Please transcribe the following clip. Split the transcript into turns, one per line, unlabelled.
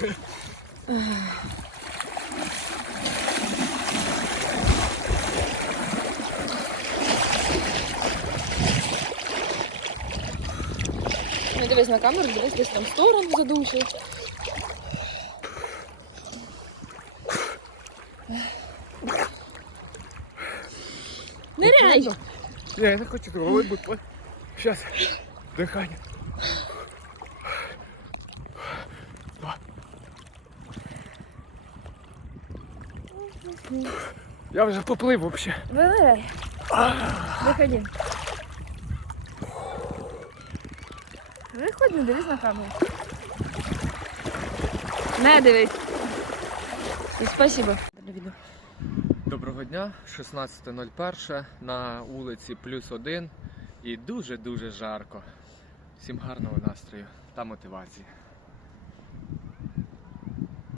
Не дивись на камеру, дивись десь там сторону задушив. Ниряй!
Я не хочу голови бути. Зараз. Дихання. Я вже поплив взагалі.
Вилирай. Виходи. Виходь, не дивись на камеру. Не дивись. І спасибо.
Доброго дня, 16.01 на вулиці плюс один і дуже-дуже жарко. Всім гарного настрою та мотивації.